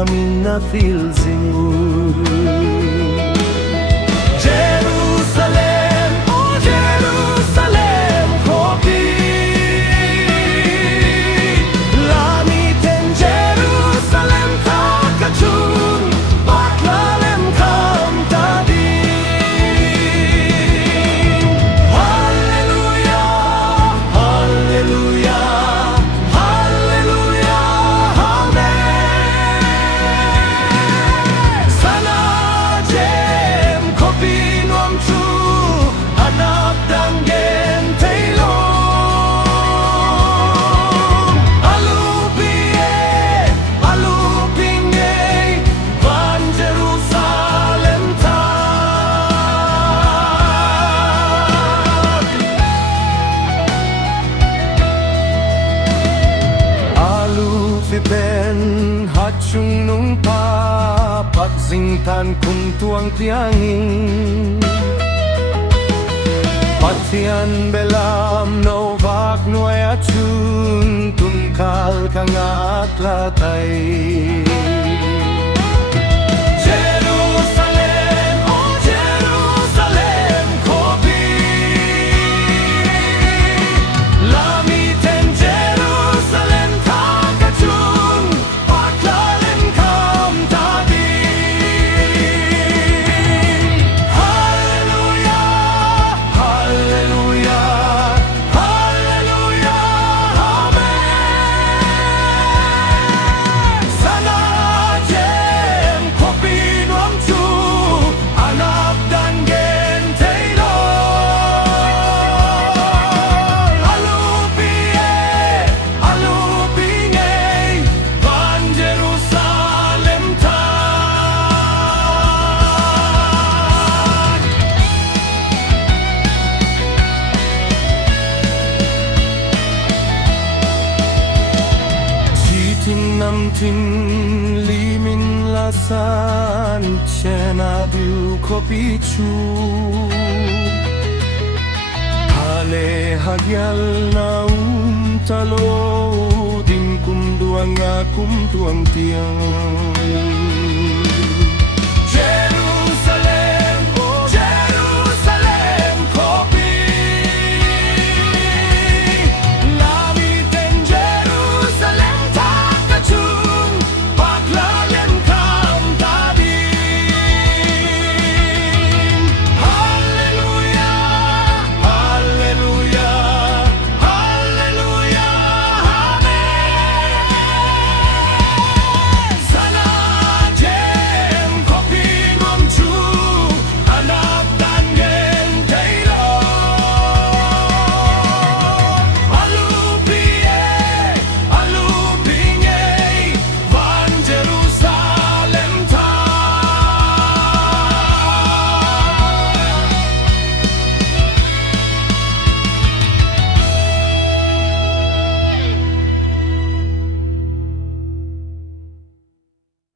amin na filzingur. Jerusalem, oh Jerusalem, kopi lamiten Jerusalem takachun baklalem kam tadin. Hallelujah, hallelujah, hallelujah, amen. Sana jem kopi nuam chu hanap dangen taylong. Alupinge van Jerusalem tak. Alufipen hachung nung pa pagsingtan kung tuang tiangin. Patian belam no vak nuay achun tungkal kangat latay. Jerusalem, oh Jerusalem, kopi lamiten Jerusalem takachun baklalem kam tadin. Hallelujah, hallelujah, hallelujah, amen. Sana jem kopi nuam chu anap dangen taylong. Alupinge van Jerusalem tak. Chitin nam tin limin lasan chena biu kopi chu hale hagyal na talo din kum duang tiang.